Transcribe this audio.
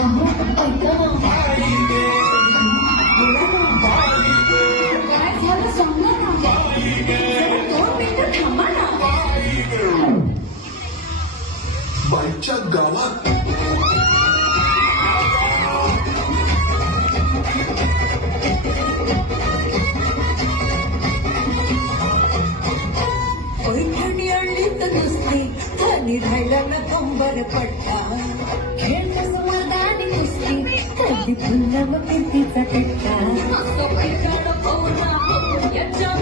अहो ऐका ना, काय झालं सांगा ना, जरा 2 मिनिटं थांबा ना. बाईच्या गावात पैठणी आणली तर नुसती धनी राहिला ना कंबर पट्टा. खेळ संवाद आणि कुस्ती कधी पुन्हा मग कीर्तीचा कट्टा. असं पैठण पाहुणा याच्या